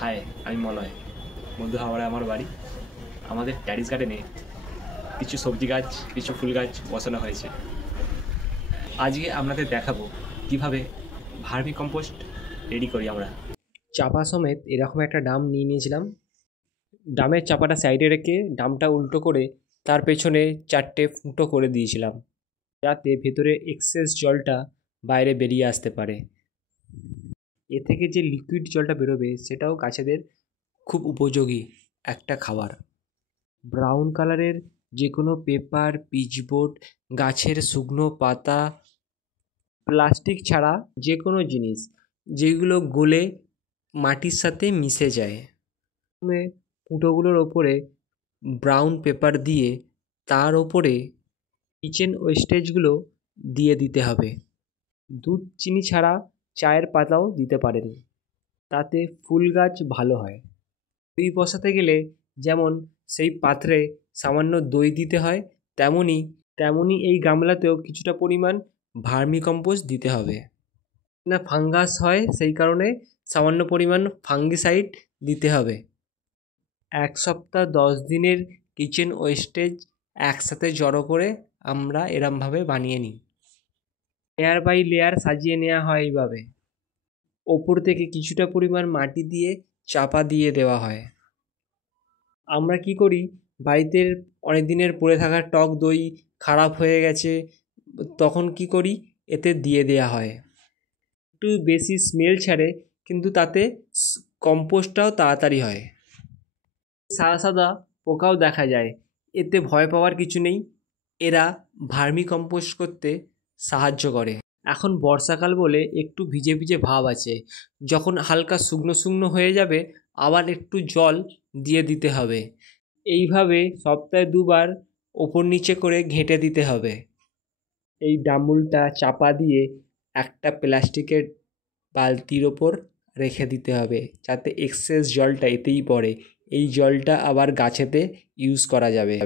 High, আমি মলয়। মধ্য হাওড়ায় আমার বাড়ি। আমাদের ট্যারিস গার্ডেনে কিছু সবজি গাছ, কিছু ফুল গাছ বসানো হয়েছে। আজকে আপনাদের দেখাবো কিভাবে ভার্মি কম্পোস্ট রেডি করি আমরা। চাপা সমেত এরকম একটা ড্রাম নিয়ে নিয়েছিলাম। ড্রামের চাপাটা সাইডে রেখে ড্রামটা উল্টো করে তার পেছনে 4টে ফুটো করে দিয়েছিলাম, যাতে ভেতরে এক্সেস জলটা বাইরে বেরিয়ে আসতে পারে। এ থেকে যে লিকুইড জলটা বেরোবে সেটাও গাছেদের খুব উপযোগী একটা খাবার। ব্রাউন কালারের যে কোনো পেপার, পিচবোর্ড, গাছের শুকনো পাতা, প্লাস্টিক ছাড়া যে কোনো জিনিস যেগুলো গলে মাটির সাথে মিশে যায়, প্রথমে ফুটোগুলোর ওপরে ব্রাউন পেপার দিয়ে তার ওপরে কিচেন ওয়েস্টেজগুলো দিয়ে দিতে হবে। দুধ চিনি ছাড়া চায়ের পাতাও দিতে পারেন, তাতে ফুল গাছ ভালো হয়। দই বসাতে গেলে যেমন সেই পাত্রে সামান্য দই দিতে হয়, তেমনই এই গামলাতেও কিছুটা পরিমাণ ভার্মি কম্পোস্ট দিতে হবে। না ফাঙ্গাস হয়, সেই কারণে সামান্য পরিমাণ ফাঙ্গিসাইড দিতে হবে। 1 সপ্তাহ 10 দিনের কিচেন ওয়েস্টেজ একসাথে জড়ো করে আমরা এরমভাবে বানিয়ে নিই। লেয়ার বাই লেয়ার সাজিয়ে নেওয়া হয় এইভাবে। ওপর থেকে কিছুটা পরিমাণ মাটি দিয়ে চাপা দিয়ে দেওয়া হয়। আমরা কি করি, বাড়িতে অনেক দিনের পড়ে থাকা টক দই খারাপ হয়ে গেছে, তখন কি করি, এতে দিয়ে দেওয়া হয়। একটু বেশি স্মেল ছাড়ে, কিন্তু তাতে কম্পোস্টটাও তাড়াতাড়ি হয়। সাদা সাদা পোকাও দেখা যায়, এতে ভয় পাওয়ার কিছু নেই। এরা ভার্মি কম্পোস্ট করতে সাহায্য করে। এখন বর্ষাকাল বলে একটু ভিজে ভিজে ভাব আছে। যখন হালকা শুকনো শুকনো হয়ে যাবে, আবার একটু জল দিয়ে দিতে হবে। এইভাবে সপ্তাহে 2বার ওপর নিচে করে ঘেঁটে দিতে হবে। এই ডাম্বুলটা চাপা দিয়ে একটা প্লাস্টিকের বালতির ওপর রেখে দিতে হবে, যাতে এক্সেস জলটা এতেই পড়ে। এই জলটা আবার গাছেতে ইউজ করা যাবে।